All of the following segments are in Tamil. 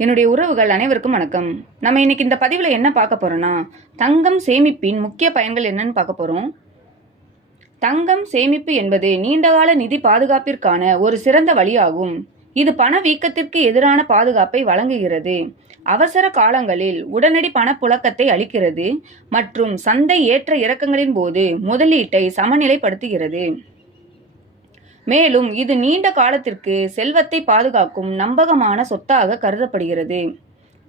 என்னுடைய உறவுகள் அனைவருக்கும் வணக்கம். நம்ம இன்னைக்கு இந்த பதிவில் என்ன பார்க்க போறோம்னா, தங்கம் சேமிப்பின் முக்கிய பயன்கள் என்னன்னு பார்க்க போறோம். தங்கம் சேமிப்பு என்பது நீண்டகால நிதி பாதுகாப்பிற்கான ஒரு சிறந்த வழியாகும். இது பணவீக்கத்திற்கு எதிரான பாதுகாப்பை வழங்குகிறது, அவசர காலங்களில் உடனடி பணப்புழக்கத்தை அளிக்கிறது மற்றும் சந்தை ஏற்ற இறக்கங்களின் போது முதலீட்டை சமநிலைப்படுத்துகிறது. மேலும் இது நீண்ட காலத்திற்கு செல்வத்தை பாதுகாக்கும் நம்பகமான சொத்தாக கருதப்படுகிறது.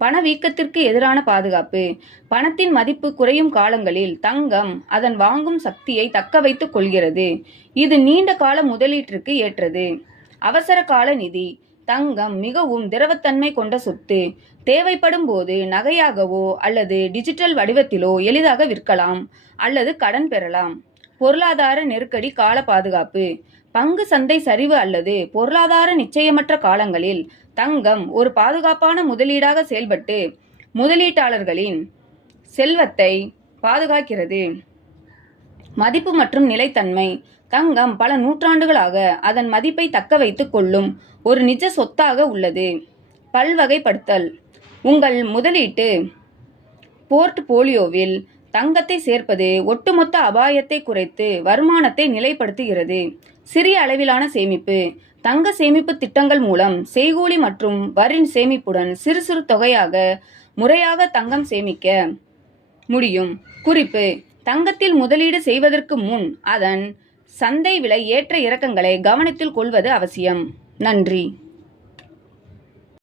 பணவீக்கத்திற்கு எதிரான பாதுகாப்பு. பணத்தின் மதிப்பு குறையும் காலங்களில் தங்கம் அதன் வாங்கும் சக்தியை தக்க வைத்துக் கொள்கிறது. இது நீண்ட கால முதலீட்டிற்கு ஏற்றது. அவசர கால நிதி. தங்கம் மிகவும் திரவத்தன்மை கொண்ட சொத்து. தேவைப்படும் போது நகையாகவோ அல்லது டிஜிட்டல் வடிவத்திலோ எளிதாக விற்கலாம் அல்லது கடன் பெறலாம். பொருளாதார நெருக்கடி கால பாதுகாப்பு. பங்கு சந்தை சரிவு அல்லது பொருளாதார நிச்சயமற்ற காலங்களில் தங்கம் ஒரு பாதுகாப்பான முதலீடாக செயல்பட்டு முதலீட்டாளர்களின் செல்வத்தை பாதுகாக்கிறது. மதிப்பு மற்றும் நிலைத்தன்மை. தங்கம் பல நூற்றாண்டுகளாக அதன் மதிப்பை தக்க வைத்துக் கொள்ளும் ஒரு நிஜ சொத்தாக உள்ளது. பல்வகைப்படுத்தல். உங்கள் முதலீட்டு போர்ட்போலியோவில் தங்கத்தை சேர்ப்பது ஒட்டுமொத்த அபாயத்தை குறைத்து வருமானத்தை நிலைப்படுத்துகிறது. சிறிய அளவிலான சேமிப்பு. தங்க சேமிப்பு திட்டங்கள் மூலம் செய்கூலி மற்றும் வரி சேமிப்புடன் சிறு சிறு தொகையாக முறையாக தங்கம் சேமிக்க முடியும். குறிப்பு: தங்கத்தில் முதலீடு செய்வதற்கு முன் அதன் சந்தை விலை ஏற்ற இறக்கங்களை கவனத்தில் கொள்வது அவசியம். நன்றி.